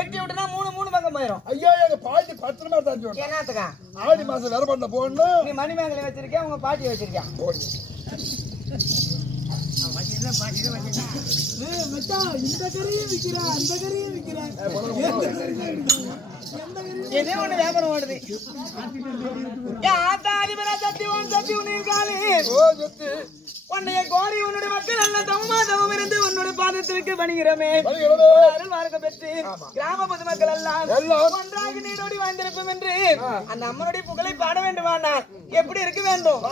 எட்டி விட்டுனா மூணு மூணு பக்கம் போயிடும். ஐயா எங்க பாட்டி பத்திரமா தான் சொல்றேன். என்னத்துக்கா? ஆடி மாசம் வேற பண்ண போகணும். நீ மணிமேகலை வச்சிருக்கேன், உங்க பாட்டி வச்சிருக்கேன். இந்த கறியும் விற்கிறா, அந்த கறியும் விற்கிறா, எதே ஒண்ணு வியாபாரம் ஓடுது. உன்னைய கோரி உன்னுடைய மக்கள் நல்ல தவமா தவம் இருந்து உன்னுடைய பாதத்திற்கு பணிகிறோமே. அருள்வார்க்க பெற்று கிராம பொதுமக்கள் எல்லாம் ஒன்றாக நீடோடி வாழ்ந்திருப்போம் என்று அந்த அம்மனுடைய புகழை பாட வேண்டுமானால் எப்படி இருக்க வேண்டும்?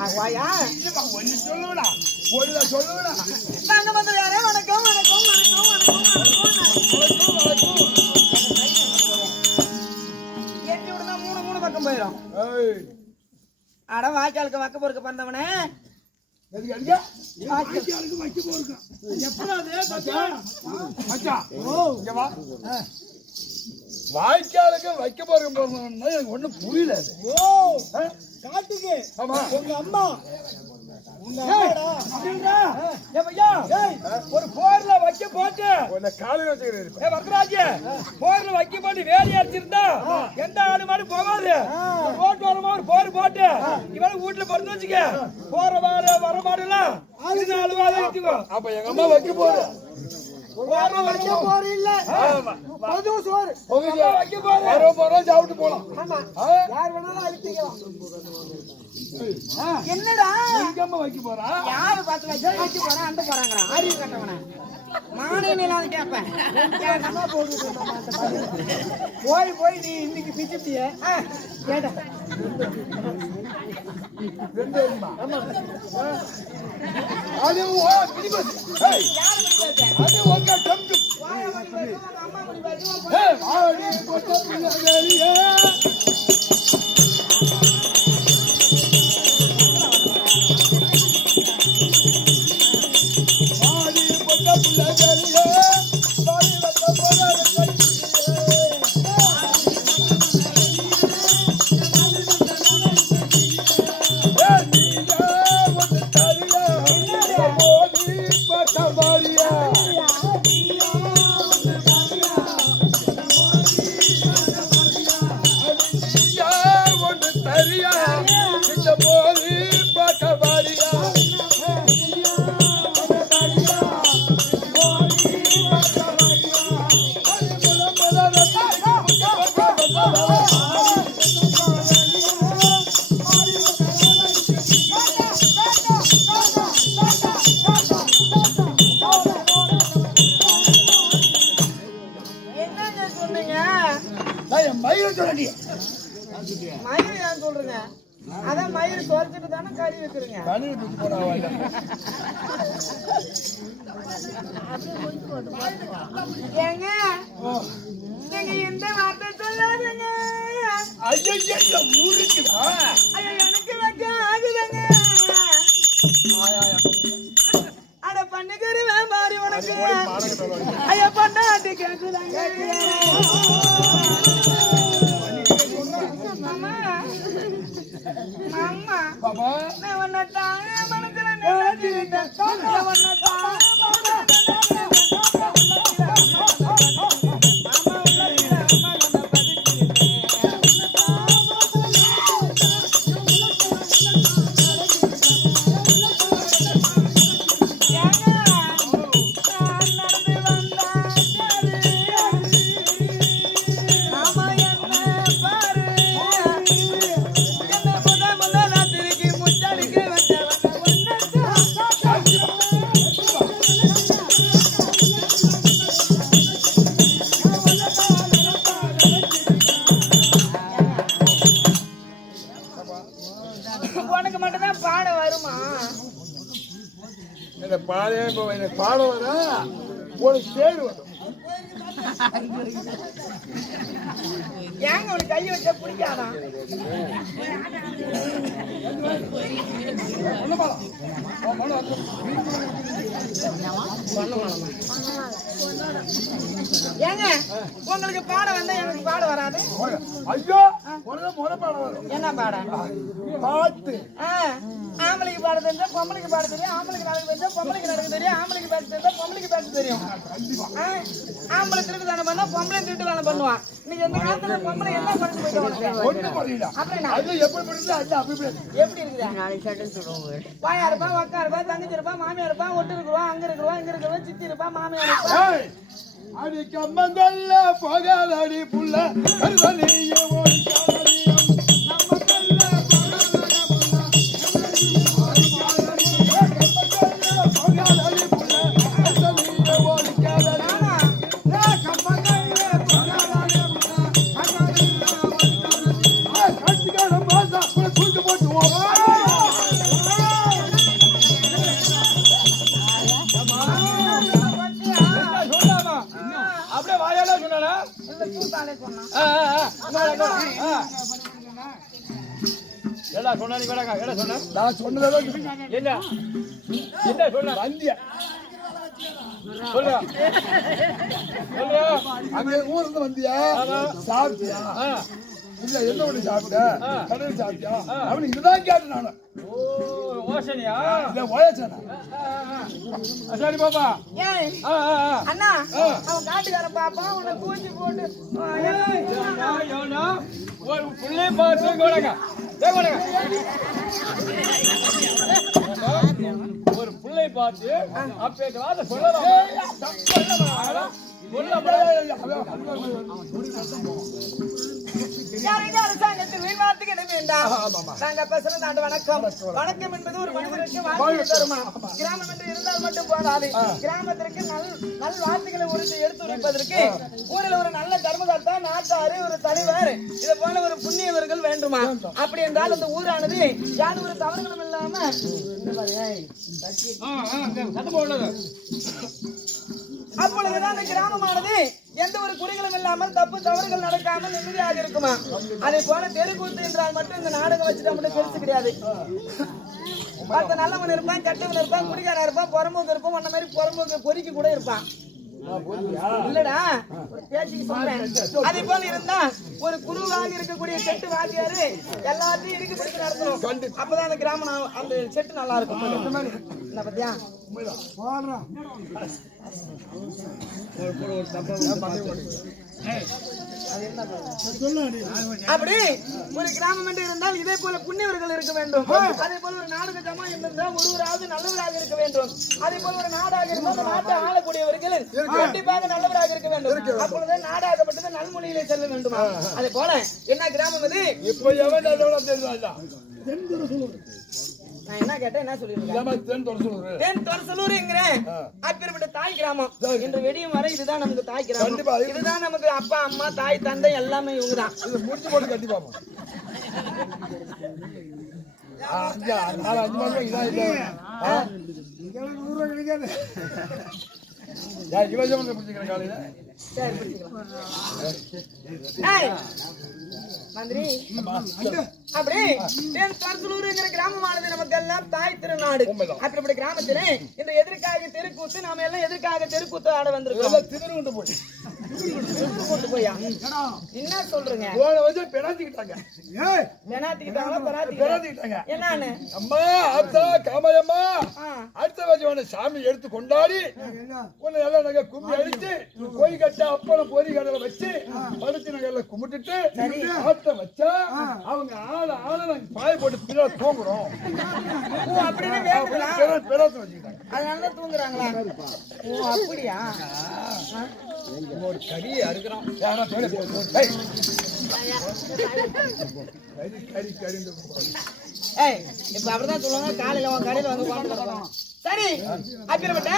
வாயா ஒன்னு சொல்லுடா ஒன்னு சொல்லுடா நாங்க வந்து யாரே வணக்கம் வணக்கம் வணக்கம் வணக்கம் வணக்கம் எட்டி விடுனா மூணு பக்கம் போயிடும். அட வாய்க்காலுக்கு வக்க பொறுக்க பிறந்தவனே எதுக்கு அடிக்க வாய்க்காலுக்கு வைக்க போறா எப்படா அது மச்சான் இங்க வா வாய்க்காலுக்கு வைக்க போறோம்னா எனக்கு ஒண்ணும் புரியல அது. காட்டுக்கு ஆமா உங்க அம்மா ஒரு போர்ல வைக்க போட்டு போர்ல வைக்க போட்டு வேலி அடிச்சிருந்தா எந்த ஆடு மாடு போகாது. ரோட்டு வரமா ஒரு போர் போட்டு இவன் வீட்டுல பிறந்து வச்சுக்க போற மாடு வர மாடு எல்லாம் அப்ப எங்க அம்மா வைக்க போற வைக்க போற இல்ல வைக்க போற சாப்பிட்டு போலாம். யார் வேணாலும் அழிச்சிக்கலாம். என்னடா வைக்க போறா யாரு பார்த்து வைக்க போறா அந்த போறாங்கடா அறிவு கட்டவன மானே நிலாது கேப்பேன் போய் நீ இன்னைக்கு பிச்சுட்டிய கேட்ட அது உங்க தம்பி அம்மா முடி மயிறு ஏன் சொல்றீங்க? அதான் மயிறு தோர்த்துட்டு தானே கறி வைக்கிறீங்க. ஏங்க நீங்க எந்த வார்த்தை சொல்லாதீங்க. எனக்கு வைக்க ஆகுதுங்க. அட பண்ணுகிற மாதிரி உனக்கு ஐயா பண்ணாட்டி கேக்குதாங்க. மாமா நான் வண்ணத்தான் மனசுல நினைச்சிட்டேன். உனக்கு மட்டும்தான் பாட வருமா? பாட வர உனக்கு சேரு வரும். ஏங்க உனக்கு கை வச்சா பிடிக்காதா? ஏங்க உங்களுக்கு பாட வந்தா எனக்கு பாட வராது. ஐயோ என்ன பாட? பாட்டு ஆம்பளைக்கு பாட தெரிஞ்சா பொம்பளைக்கு பாட தெரியும். ஆம்பளைக்கு நடக்க தெரிஞ்சா பொம்பளைக்கு நடக்க தெரியும். ஆம்பளைக்கு பேச தெரிஞ்சா பொம்பளைக்கு பேச தெரியும். ஆம்பளை திருட்டு தானே பண்ணா பொம்பளை திருட்டு தானே பண்ணுவான். நீங்க எந்த காலத்துல பொம்பளை என்ன படிச்சு போயிட்டு எப்படி இருக்குது? பாயா இருப்பா, ஒக்கா இருப்பா, தங்கச்சி இருப்பா, மாமியா இருப்பா, ஒட்டு இருக்குவா, அங்க இருக்குவா, இங்க இருக்குவா, சித்தி இருப்பா, மாமியா இருப்பா. அடி கம்மங்கல்ல போகாதடி புள்ள கருதலியே தானே சொன்னான். ஏடா சொன்னா நீ வேடா ஏடா சொன்னா நான் சொன்னதான் என்ன என்ன சொன்ன வந்தியா சொல்றா சொல்றா அங்க ஊர்ல இருந்து வந்தியா சாப்பிட்டியா இல்ல என்ன ஒண்ணு சாப்பிட்ட கடல் சாப்பிட்டியா அவனு இதுதான் கேட்டேன் நானு. ஓ ஓசனியா இல்ல ஓயச்சனா சரி பாப்பா ஏய், அண்ணா அவன் காட்டுக்காரன் பாப்பான் உன்னை தூக்கி போட்டு யோனா ஒரு புள்ளை பார்த்து கோடங்க கோடங்க ஒரு புள்ளை பார்த்து அப்பேட்ட வாத சொல்லலாம் அரசாங்கத்தில் வீழ்வார்த்துக்கு இடம் வேண்டாம். நாங்க பேசுற நாட்டு வணக்கம். வணக்கம் என்பது ஒரு மனிதனுக்கு வாழ்க்கை தருமா. கிராமம் என்று இருந்தால் மட்டும் போதாது. கிராமத்திற்கு நல் வார்த்தைகளை எடுத்துரைப்பதற்கு ஊரில் ஒரு நல்ல தர்மகர்த்தா, நாட்டாரு, ஒரு தலைவர், இது போல ஒரு புண்ணியவர்கள் வேண்டுமா. அப்படி என்றால் அந்த ஊரானது யாரும் ஒரு தவறுகளும் இல்லாம அப்பொழுதுதான் அந்த கிராமமானது எந்த ஒரு குறைகளும் இல்லாமல் தப்பு தவறுகள் நடக்காமல் நிம்மதியாக இருக்குமா. அதே போல தெருக்கூத்து என்றால் மட்டும் இந்த நாடகம் வச்சுட்டு மட்டும் பெருசு கிடையாது. மற்ற நல்லவன் இருப்பான், கெட்டவன் இருப்பான், குடிகாரன் இருப்பான், புறம்போக்கு இருப்பான், அந்த மாதிரி புறம்போக்கு பொறிக்கு கூட இருப்பான். இல்லடா ஒரு பேச்சுக்கு சொல்றேன். அதே போல இருந்தா ஒரு குருவாக இருக்கக்கூடிய செட்டு வாத்தியாரு எல்லாத்தையும் இறுக்கி பிடிச்சு நடத்தணும். அப்பதான் அந்த கிராமம் அந்த செட்டு நல்லா இருக்கும். என்ன பத்தியா அப்படி ஒரு கிராமம் என்று இருந்தால் இதே போல புண்ணியவர்கள் இருக்க வேண்டும். அதே போல ஒரு நாடக ஜமா இருந்தால் ஒருவராவது நல்லவராக இருக்க வேண்டும். அதே போல ஒரு நாடாக இருந்தால் நாட்டை ஆளக்கூடியவர்கள் கண்டிப்பாக நல்லவராக இருக்க வேண்டும். அப்பொழுது நாடாகப்பட்டது நல்மொழியிலே செல்ல வேண்டுமா. அதே போல என்ன கிராமம் இது இப்ப எவன் நல்லவனா தெரியுதா? நான் என்ன கேட்டேன், என்ன சொல்லிருக்கேன்? அப்பேற்பட்ட தாய் கிராமம் இன்று வெடியும் வரை இதுதான் நமக்கு தாய் கிராமம். இதுதான் நமக்கு அப்பா அம்மா தாய் தந்தை எல்லாமே இவங்கதான். முடிச்சு போட்டு கட்டி பாப்போம். 5 மாசம் இதான் இல்லை. இவன் பிடிச்சிக்கிறேன் காலையில. சரி பிடிச்சிக்கலாம். மந்திரி அப்படி தரசலூருங்கிற கிராமமானது நமக்கு எல்லாம் தாய் திருநாடு. அப்படிப்பட்ட கிராமத்திலே இந்த எதிர்க்காக தெருக்கூத்து நாம எல்லாம் எதிர்க்காக தெருக்கூத்து ஆட வந்திருக்கோம். திருவிட்டு போய் போயா என்ன சொல்றீங்க? பெணாத்திக்கிட்டாங்க என்னன்னு அம்மா அத்தா காமையம்மா அடுத்த வச்சு சாமி எடுத்து கொண்டாடி உன்னை எல்லாம் நாங்க கும்பி அடிச்சு கோய் கட்ட அப்பளம் பொறி கடலை வச்சு படுத்து நாங்க கும்பிட்டுட்டு ஆட்ட வச்சா அவங்க ஆள நாங்க பாய போட்டு பின்னாடி தூங்குறோம் அப்படின்னு வச்சுக்கிட்டாங்க. அதனால தூங்குறாங்களா? ஓ அப்படியா? ஒரு கறியை அறுக்கிறோம். இப்ப அப்படிதான் சொல்லுவாங்க. காலையில உன் கடையில வந்து உட்கார்ந்து சரி அப்படிப்பட்ட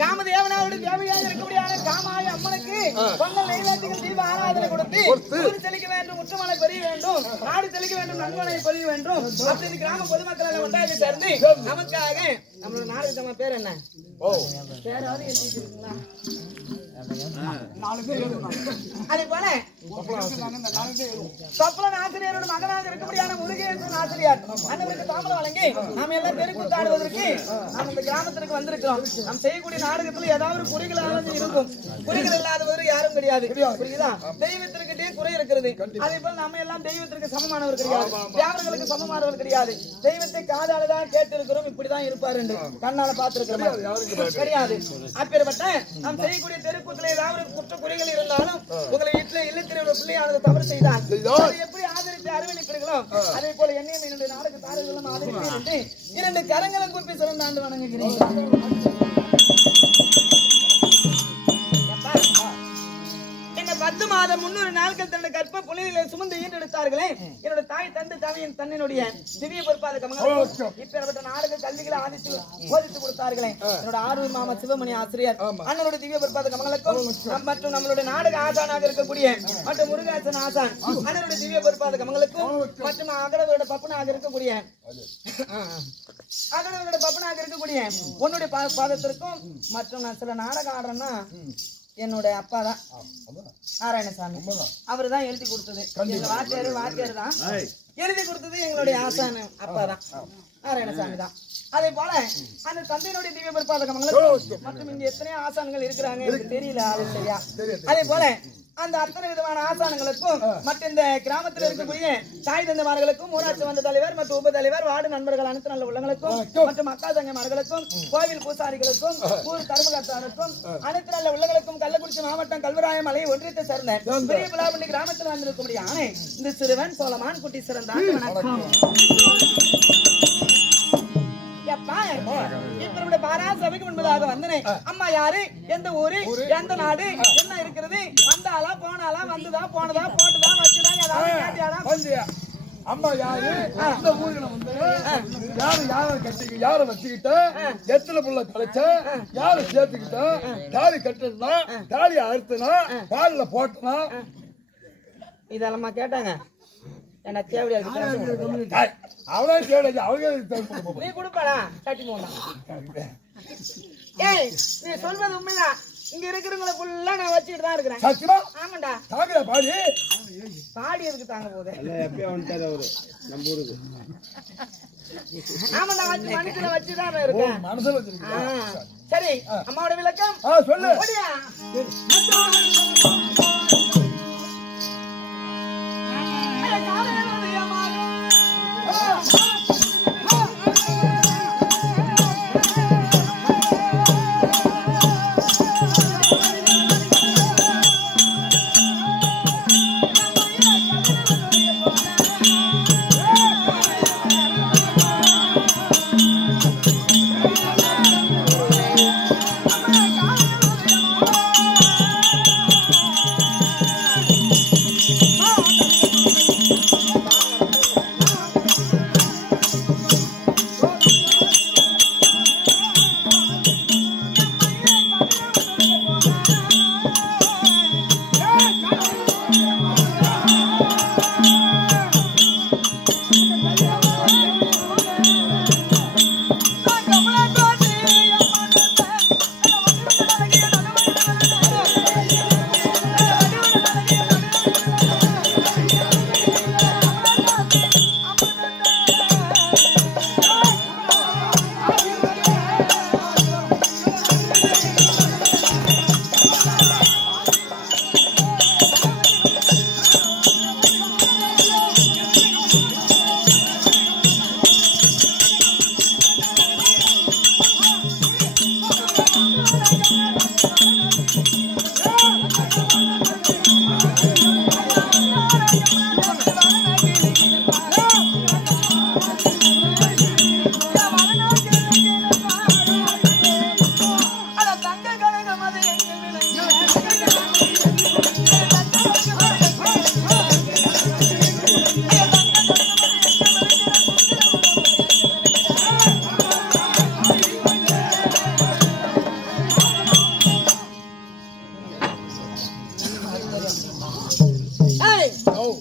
காமதேவனாவுடைய தேவையாக இருக்கக்கூடிய காமாய அம்மனுக்கு பொங்கல் நெய்வேத்திகள் தீப ஆராதனை கொடுத்து ஊர் செழிக்க வேண்டும், முற்றுமலை பெரிய வேண்டும், நாடு செழிக்க வேண்டும், நன்மனை பெரிய வேண்டும் அப்படின்னு கிராம பொதுமக்கள் எல்லாம் ஒன்றாக சேர்ந்து நமக்காக நம்மளோட நாடகத்தம்மா பேர் என்ன? பேராவது எழுதிருக்கீங்களா? அதே போல சொப்பன ஆசிரியரோட மகனாக இருக்கக்கூடிய முருகேசன் ஆசிரியர் அண்ணனுக்கு தாமதம் வழங்கி நாம எல்லாம் தெருக்கூத்து ஆடுவதற்கு நாம் இந்த கிராமத்திற்கு வந்திருக்கிறோம். நாம் செய்யக்கூடிய நாடகத்தில் ஏதாவது குறைகளாவது இருக்கும். குறைகள் இல்லாதவர் யாரும் கிடையாது. புரியுதா? தெய்வத்திற்கிட்டே குறை இருக்கிறது. அதே போல நம்ம எல்லாம் தெய்வத்திற்கு சமமானவர் கிடையாது, தேவர்களுக்கு சமமானவர் கிடையாது. தெய்வத்தை காதாலதான் கேட்டு இருக்கிறோம். இப்படிதான் இருப்பார் என்று கண்ணால பார்த்திருக்கிறோம் கிடையாது. அப்பேற்பட்ட நாம் செய்யக்கூடிய தெருக்கூத்துல ஏதாவது குற்ற குறைகள் இருந்தாலும் உங்களை இல்லத்தினுடைய பிள்ளையானது தவறு செய்தால் எப்படி ஆதரித்து அரவணைப்பீர்களோ அதே போல என்னையும் என்னுடைய நாடக தாரர்களும் ஆதரித்து 2 கரங்களும் கூப்பி சிறந்த ஆண்டு வணங்குகிறீர்கள். 10 மாதம் 300 நாட்கள் தன்னுடைய கற்ப புலிகளை சுமந்து ஈன்றெடுத்தார்களே என்னோட தாய் தந்தை தவியின் தன்னுடைய திவ்ய பொறுப்பாத கமலம் இப்பேற்பட்ட நாடக கல்விகளை ஆதித்து போதித்து கொடுத்தார்களே என்னோட ஆர்வம் மாமா சிவமணி ஆசிரியர் அண்ணனுடைய திவ்ய பொறுப்பாத கமலுக்கும் மற்றும் நம்மளுடைய நாடக ஆசானாக இருக்கக்கூடிய மற்றும் முருகாசன் ஆசான் அண்ணனுடைய திவ்ய பொறுப்பாத கமலுக்கும் மற்றும் அகடவரோட பப்பனாக இருக்கக்கூடிய உன்னுடைய பாதத்திற்கும் மற்றும் நான் சில நாடகம் ஆடுறேன்னா என்னுடைய அப்பா தான் நாராயணசாமி. அவரு தான் எழுதி கொடுத்தது. எங்க வாத்தியார் தான் எழுதி கொடுத்தது. எங்களுடைய ஆசான அப்பா தான் நாராயணசாமி தான். அதே போல அந்த தந்தையினுடைய திவ்ய பிற்பாதக மங்களம் மற்றும் இங்க எத்தனையோ ஆசான்கள் இருக்கிறாங்க, எனக்கு தெரியல சரியா. அதே போல அந்த அத்தனை விதமான ஆசானங்களுக்கும் மற்ற இந்த கிராமத்தில் இருக்கக்கூடிய தாய் தந்தைமார்களுக்கும் ஊராட்சி வந்த தலைவர் மற்றும் உப தலைவர் வார்டு நண்பர்கள் அனைத்து நல்ல உள்ளங்களுக்கும் மற்றும் மக்கா தங்கைமார்களுக்கும் கோவில் பூசாரிகளுக்கும் ஊர் தர்மகர்த்தாருக்கும் அனைத்து நல்ல உள்ளங்களுக்கும் கள்ளக்குறிச்சி மாவட்டம் கல்வராயமலை ஒன்றியத்தை சேர்ந்த பெரிய பிளாபண்டி கிராமத்தில் வந்திருக்கக்கூடிய ஆணை இந்த சிறுவன் சோழமான் குட்டி சிறந்தான். வணக்கம். இப்ப பாராசபைக்கு முன்பதாக வந்தனே. அம்மா யாரு, எந்த ஊரு, எந்த நாடு, என்ன இருக்கிறது, வந்தாலா போனாலா, வந்துதா போனதா போட்டுதா வச்சுதா ஏதாவது கேட்டியாடா? அம்மா யாரு, இந்த ஊர்ல வந்து யார கட்டிக்க, யார வச்சுக்கிட்ட, எத்தனை புள்ள கலைச்ச, யார சேர்த்துக்கிட்ட, தாலி கட்டுனா, தாலி அறுத்துனா, பால்ல போட்டுனா, இதெல்லாம் கேட்டாங்க. என்ன தேவையா அவளே தேவையா? அவங்க நீ கொடுப்பாடா கட்டி போனா. ஏய், நீ சொல்றது உண்மைதான். இங்க இருக்கிறவங்கள ஃபுல்லா நான் வச்சுட்டு தான் இருக்கிறேன். சத்தியமா? ஆமாண்டா. தாங்கடா பாடி. பாடி எதுக்கு தாங்க போகுது? இல்ல எப்பயே வந்துட்டாரு அவரு நம்ம ஊருக்கு. ஆமாண்டா, மனசுல வச்சு தான் இருக்கேன். மனசுல வச்சிருக்கேன். சரி, அம்மாவோட விளக்கம் சொல்லு. ஓடியா.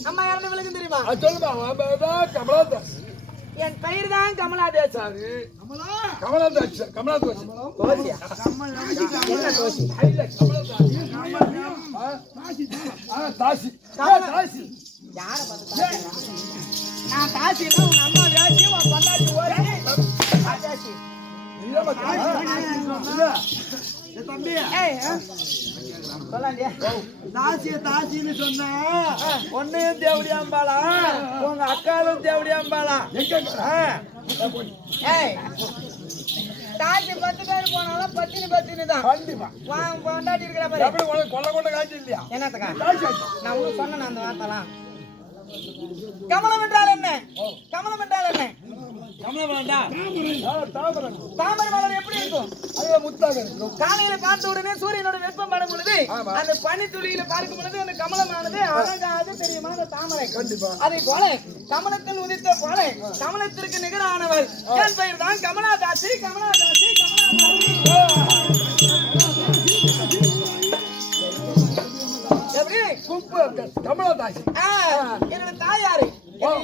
அம்மா யாருன்னு விளக்கம் தெரியுமா? சொல்லுமா. கமலாதாஸ். என் பெயர் தான் கமலாதேஸ். கமலாதாஸ். கமலாதாஸ். என்ன தோசி? தாசி. தாசி. யார பார்த்து நான் தாசினா உங்க அம்மா வேசி உன் பண்டாட்டி ஓடி தாசி. தம்பி சொல்லாண்டியா தாசின்னு சொன்னா ஒன்னையும் தேவடியாம்பாளா, உங்க அக்காலும் தேவடியாம்பாளா? ஏய், தாசி 10 பேர் போனாலும் பத்தினி தான். கண்டிப்பா கொண்டாடி இருக்கிற பாரு. கொள்ள கொண்ட காட்சி இல்லையா? என்னத்துக்கா நான் ஒன்னும் சொன்னேன் அந்த வார்த்தைலாம். கமலம் என்றால் என்ன? கமலம் என்றால் என்ன? தாமரை மலர் எப்படி இருக்கும்? காலையில பார்த்த உடனே சூரியனோட வெப்பம் படும் பொழுது அந்த பனி துளியில பார்க்கும் பொழுது அந்த கமலமானது அழகாக தெரியுமா அந்த தாமரை. அதே போல கமலத்தில் உதித்த போல கமலத்திற்கு நிகரானவள் என் பெயர் தான் கமலாதாசி. கமலாதாசி. எப்படி கமலாதாசி என்னோட தாயாரு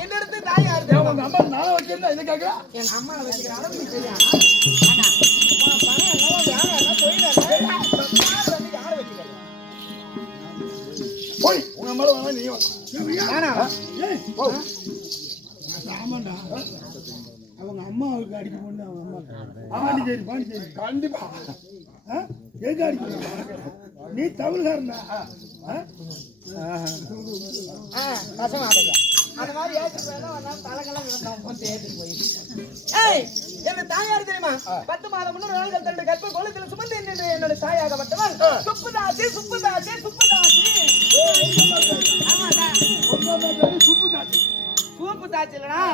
என்னிடத்து தாயாரு. அம்மா நாளை வச்சிருந்தா என்ன கேட்கலாம்? என் அம்மா வச்சுக்கிற அளவுக்கு தெரியும். பணம் என்னவோ வேலை என்ன தொழில் யார் வச்சுக்கிறேன் அம்மால வேணா நீ வா. வேணாவா? போ. ஆமாண்டா அவங்க அம்மாவுக்கு அடிக்க போன அவங்க அம்மா பாண்டிச்சேரி பாண்டிச்சேரி கண்டிப்பா எங்க அடிக்க நீ தமிழ்காரனா கசமாடுங்க அந்த மாதிரி ஏற்றிட்டு போனா தலைக்கெல்லாம் விழுந்தோம் ஏற்றிட்டு போய் ஏய் என்ன தாயார் தெரியுமா 10 மாதம் முன்னே நாள்கள் தண்டு கற்ப கோலத்தில் சுமந்து நின்று என்னோட தாயாகப்பட்டவன் சுப்புதாசி சுப்புதாசி சுப்புதாசி ஆமாடா சுப்புதாசி சுப்புதாசி இல்லடா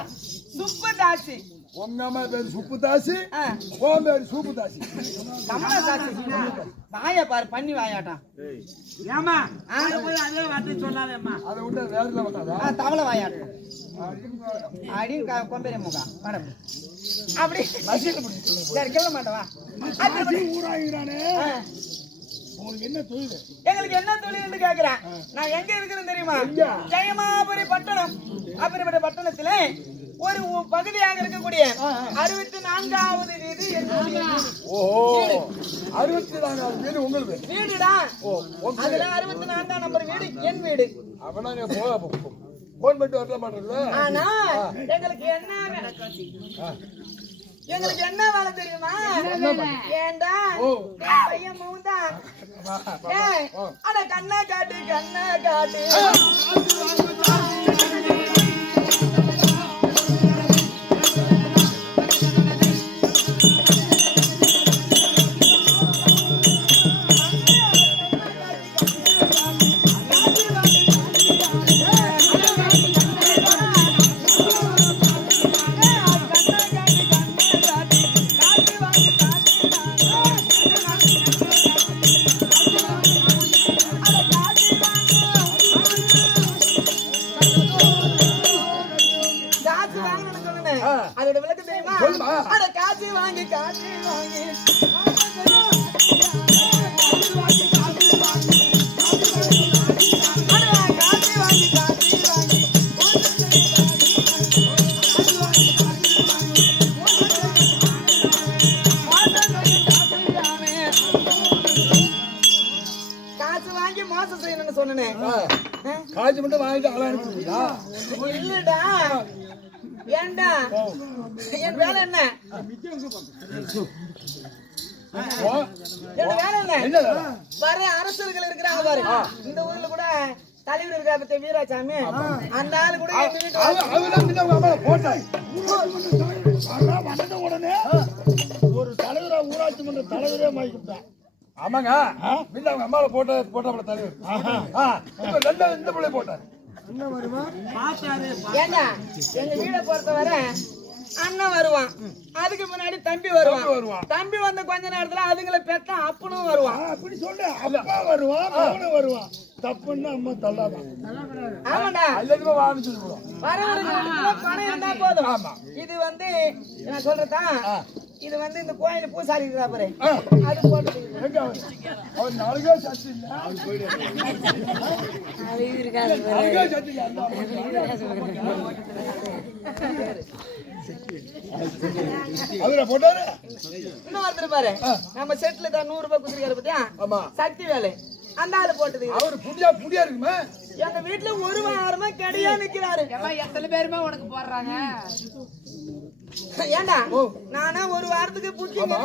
சுப்புதாசி உங்க அம்மா பேரு சுப்புதாசி உன் பேரு சூப்புதாசி கமலதாசி வாய பாரு பண்ணி வாயாட்டான் ஏமா போய் அதே வார்த்தை சொல்லாதேம்மா அதை விட்டு வேறல வந்தாதா தவளை வாயாட்டம் அப்படின்னு கொம்பேரி முகா மேடம் அப்படி சரி கேட்க மாட்டவா ஊராகிறானே உங்களுக்கு என்ன தொழில் எங்களுக்கு என்ன தொழில் கேக்குறேன் நான் எங்க இருக்கிறேன் தெரியுமா ஜெயமாபுரி பட்டணம் அப்படிப்பட்ட பட்டணத்துல ஒரு பகுதியாக இருக்கக்கூடிய 64வது வீடு ஓஹோ 64வது வீடு உங்களுக்கு வீடுடா அதுல 64ஆம் நம்பர் வீடு என் வீடு அவனாங்க போன் பண்ணிட்டு வரல மாட்டேங்குது ஆனா எங்களுக்கு என்ன வேலை தெரியுமா ஏண்டா பையன் மூந்தா அட கண்ணா காட்டு அதோட விளக்கம் தெரியுமா அட காட்சி வாங்கி மோசம் செய்யணும்னு சொன்னேன் காசு மட்டும் வாங்கிட்டு ஆளா அனுப்பிடுவீங்களா இல்லடா ஏண்டா என் வேலை என்ன வர அரசர்கள் இருக்கிறாங்க பாரு இந்த ஊர்ல கூட தலைவர் இருக்கிற வீராசாமி அந்த ஆளு கூட உடனே ஒரு தலைவரா ஊராட்சி மன்ற தலைவரே மாறிக்கிட்டான் ஆமாங்க வீட்டுல அவங்க அம்மாவை போட்டாப்புல தலைவர் ரெண்டாவது இந்த பிள்ளை போட்டாரு ஏண்டா எங்க வீட பொறுத்தவரை அண்ணன் வருவான் அதுக்கு முன்னாடி தம்பி வருவான் தம்பி வந்த கொஞ்ச நேரத்துல அதுங்களை பெத்த அப்பனும் வருவான் அப்படி சொல்ற அப்பா வருவான் அவனும் வருவான் தப்புன்னு அம்மா தள்ளாதான் ஆமாடா எல்லாருமே வாங்கிட்டு சொல்லுவோம் பணம் இருந்தா போதும் இது வந்து நான் சொல்றதான் இது வந்து இந்த கோயில் பூசாரி இருக்கிறா பாரு அது போட்டு அவர் நாளைக்கே சத்து அதுல போட்டாரு இன்னும் ஒருத்தர் பாரு நம்ம செட்ல தான் 100 ரூபாய் குடுத்துருக்காரு பாத்தியா சக்தி வேலை அந்த ஆளு போட்டது அவரு புடியா இருக்குமே எங்க வீட்டுல ஒரு வாரமா கெடையா நிக்கிறாரு எத்தனை பேருமே உனக்கு போடுறாங்க ஏண்டா நானா ஒரு வாரத்துக்கு புக்கிங்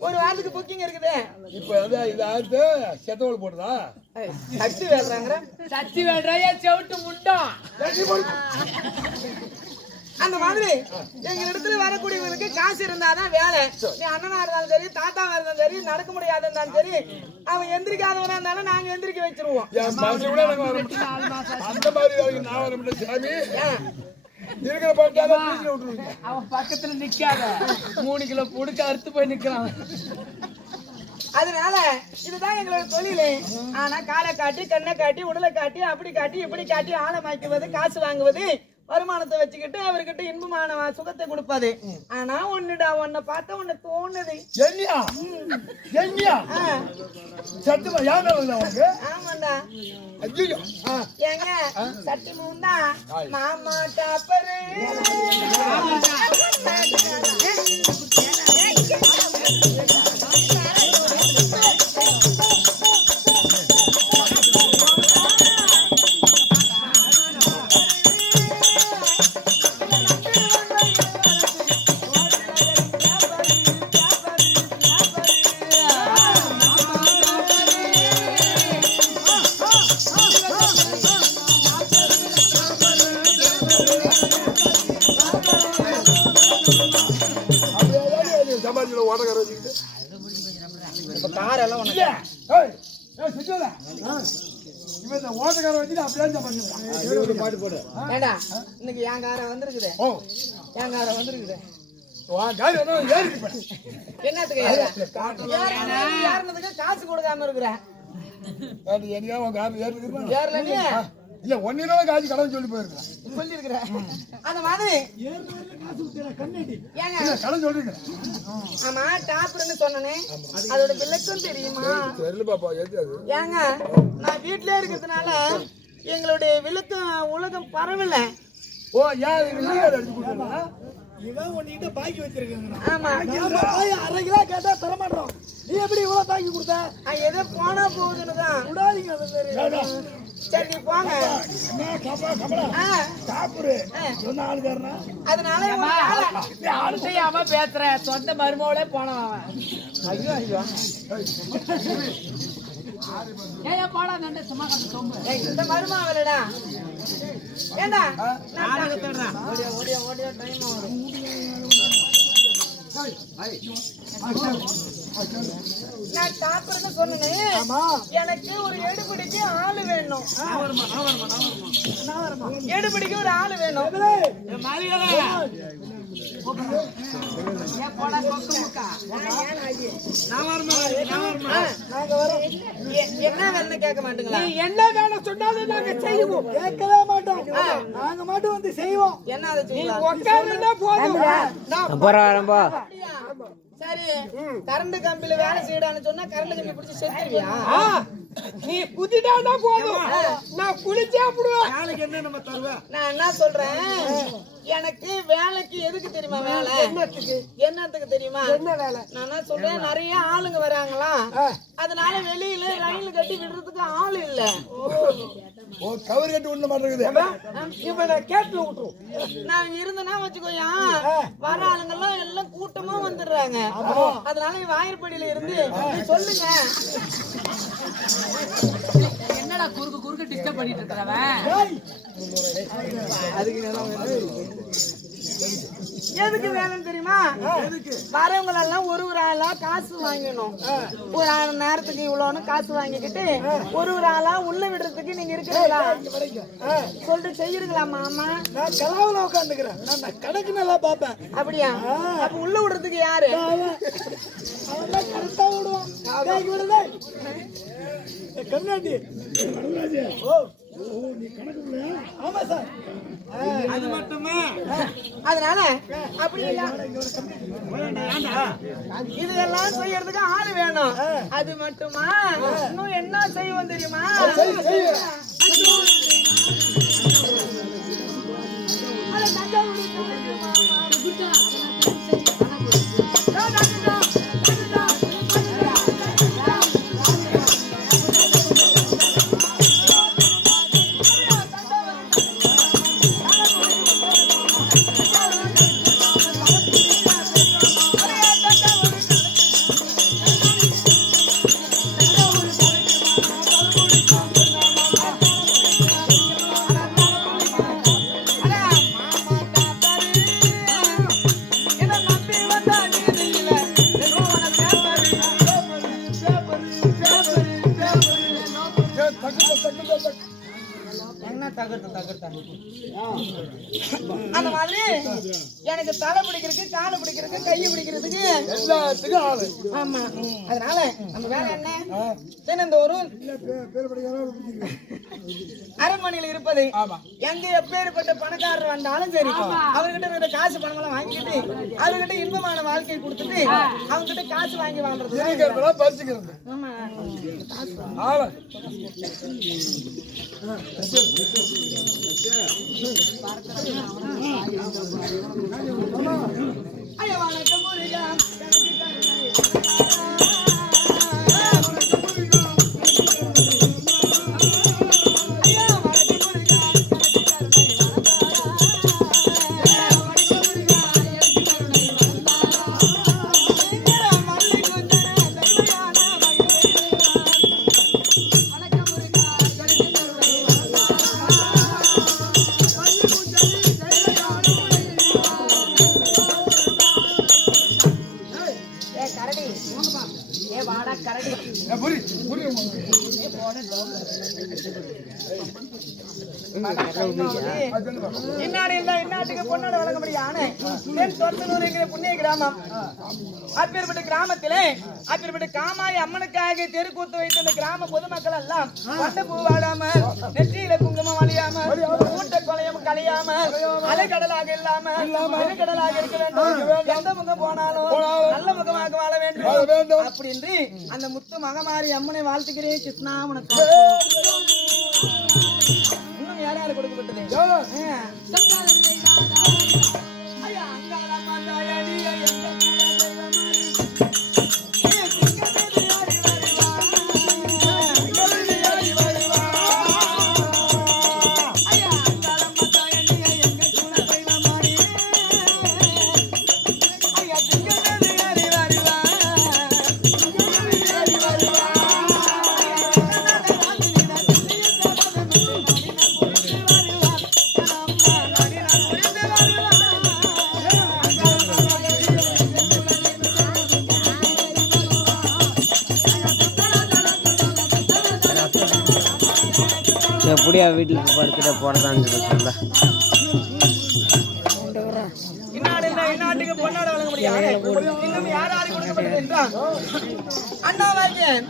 ஒரு வாரத்துக்கு புக்கிங் இருக்குது இப்ப இது ஆயிரத்து செத்தவள் போடுதா சக்தி வேல்றாங்க சக்தி வேல்றாயா செவுட்டு முண்டோம் அந்த மாதிரி எங்க இடத்துல வரக்கூடியவங்களுக்கு காசு இருந்தாதான் வேலை நீ அண்ணனா இருந்தாலும் சரி தாத்தாவா இருந்தாலும் சரி நடக்க முடியாத இருந்தாலும் சரி அவன் எந்திரிக்காதவனா இருந்தாலும் நாங்க எந்திரிக்க வச்சிருவோம் அந்த மாதிரி வேலைக்கு நான் வர முடியும் சாமி இருக்கிற பாட்டாலும் அவன் பக்கத்துல நிக்காத 3 கிலோ புடுக்க அறுத்து போய் நிக்கிறான் அதனால இதுதான் எங்களோட தொழில் ஆனா காலை காட்டி கண்ணை காட்டி உடலை காட்டி அப்படி காட்டி இப்படி காட்டி ஆளை மாய்க்குவது காசு வாங்குவது வருமானத்தை வச்சுக்கிட்டு அவர்கிட்ட இன்பமான சுகத்தை கொடுப்பாது ஆனா ஒண்ணுடா உன்னை பார்த்தா உன்னை தோணுது சத்துமா யாரு உனக்கு ஆமாண்டா ஐயோ ஏங்க சட்டி மூந்தா மாமா டாப்பரு வண்டியில ஓட்டக்கார வச்சுக்கிட்டு இப்ப கார் எல்லாம் உனக்கு ஏய் ஏய் சிக்கல இவன் இந்த ஓட்டக்கார வச்சுட்டு அப்படியே தான் பண்ணுவான் பாட்டு போடு ஏண்டா இன்னைக்கு என் காரை வந்திருக்குது ஓ என் காரை வந்திருக்குது வா காரி என்ன ஏறிட்டு பண்ணு என்னத்துக்கு ஏறினதுக்கு காசு கொடுக்காம இருக்கிறேன் அது என்னையா உன் கார் ஏறிட்டு ஏறல நீ இல்ல ஒன்னினால காசு கடன் சொல்லி போயிருக்கேன் சொல்லிருக்கிற அந்த மாதிரி ஏங்க கடன் சொல்லிருக்கேன் ஆமா டாப்னு சொன்னனே அதோட விளக்கம் தெரியுமா தெரியல பாப்பா எது அது ஏங்க நான் வீட்லயே இருக்கிறதுனால எங்களுடைய விளக்கம் உலகம் பரவல ஓ ஏன் நீங்க எடுத்து கொடுத்தா இவன் உன்கிட்ட பாக்கி வச்சிருக்காங்க ஆமா அரை கிலோ கேட்டா தர மாட்டோம் நீ எப்படி இவ்வளவு பாக்கி கொடுத்த எதோ போனா போகுதுன்னு தான் விடாதீங்க அந்த மாதிரி சரி நீ போங்க சாப்பிடு சொன்ன ஆளுக்காரனா அதனால ஆளு செய்யாம பேசுற சொந்த மருமகளே போனவன் அவன். ஐயோ ஐயோ ஏன் போடா நண்டு சும்மா கண்டு சொம்பு ஏய், இந்த மருமாவலடா ஏண்டா நாடகத்தோடா ஓடியா ஓடியா ஓடியா டைம் வரும் நான் டாக்டருக்கு சொன்னேன் எனக்கு ஒரு எடுபடிக்கு ஆளு வேணும் எடுபடிக்கு ஒரு ஆளு வேணும் என்ன வேணும்னு கேட்க மாட்டீங்களா என்ன வேலை சொன்னாலும் நாங்க செய்வோம் கேட்கவே மாட்டோம் நாங்க மட்டும் வந்து செய்வோம் என்ன அதை செய்யலாம் சரி கரண்ட் கம்பியில வேலை செய்யடான்னு சொன்னா கரண்ட் கம்பி பிடிச்சி செத்துருவியா நீ குதிட்டானா போதும் நான் குளிச்சே போடுவேன் நாளைக்கு என்ன நம்ம தருவேன் நான் என்ன சொல்றேன் எனக்கு வேலைக்கு எதுக்கு தெரியுமா வேலை என்னத்துக்கு தெரியுமா என்ன வேலை நான் என்ன சொல்றேன் நிறைய ஆளுங்க வராங்களா அதனால வெளியில ரயில் கட்டி விடுறதுக்கு ஆள் இல்ல ஓ கவர் கட்டி விட மாட்டேங்குது இவனை கேட்டு விட்டுரும் நான் இருந்தேன்னா வச்சுக்கோயா வர ஆளுங்க எல்லாம் கூட்டமா வந்துடுறாங்க அதனால நீ வாயிற்படியில இருந்து சொல்லுங்க என்னடா குறுக்கு குறுக்கு டிஸ்டர்ப் பண்ணிட்டு இருக்கிறவன் எதுக்கு வேலைன்னு தெரியுமா வரவங்க எல்லாம் ஒரு ஆளா காசு வாங்கணும் ஒரு நேரத்துக்கு இவ்வளோன்னு காசு வாங்கிக்கிட்டு ஒரு ஆளா உள்ள விடுறதுக்கு நீங்க இருக்கிறீங்களா சொல்லிட்டு செய்யுறீங்களா மாமா நான் கலாவில உட்காந்துக்கிறேன் நான் கணக்கு நல்லா பார்ப்பேன் அப்படியா அப்ப உள்ள விடுறதுக்கு யாரு அவன் கரெக்டா விடுவான் விடுதே கண்ணாடி ஓ நீ கணக்கு ஆமா சார் அது மட்டுமே அதனால அப்படி இல்ல இதெல்லாம் செய்யறதுக்கு ஆளு வேணும் அது மட்டுமா இன்னும் என்ன செய்வோம் தெரியுமா அந்த மாதிரி எனக்கு தலை பிடிக்கிறதுக்கு காலை பிடிக்கிறதுக்கு கையை பிடிக்கிறதுக்கு எல்லாத்துக்கும் ஆளு ஆமா அதனால நம்ம வேலை என்ன தினந்தோறும் அரண்மனையில் இருப்பது எங்க எப்பேற்பட்ட பணக்காரர் வந்தாலும் சரி அவர்கிட்ட இருக்கிற காசு பணம் வாங்கிட்டு அவர்கிட்ட இன்பமான வாழ்க்கையை கொடுத்துட்டு அவங்க கிட்ட காசு வாங்கி வாழ்றது பறிச்சுக்கிறது ஆமா ஆளு ஐயா வணக்கம் முருகா கரடி இந்நாட்டுக்கு பொன்னாட வழங்கும்படியான புண்ணிய கிராமம். அப்பேற்பட்ட கிராமத்திலே அப்பேற்பட்ட காமாய் அம்மனுக்காக தெருக்கூத்து வைத்த இந்த கிராம பொதுமக்கள் எல்லாம் வண்ட பூவாடாம நெற்றியில குங்குமம் அழியாம கூட்ட கொலையும் கலையாம அலைக்கடலாக இல்லாம கடலாக இருக்க வேண்டும். எந்த முகம் போனாலும் நல்ல முகமாக வாழ வேண்டும் அப்படின்னு அந்த முத்து மகமாரி அம்மனை வாழ்த்துக்கிறேன். கிருஷ்ணா உனக்கு இன்னும் யாராரு கொடுக்கப்பட்டது? எப்படியா வீட்டுல படுத்துட்டு போறதான் சொல்ல இந்நாட்டுக்கு பொன்னாட வழங்க முடியாது. இன்னும் யார் யாருக்கு கொடுக்கப்பட்டது என்றால் அண்ணா வாக்கியன்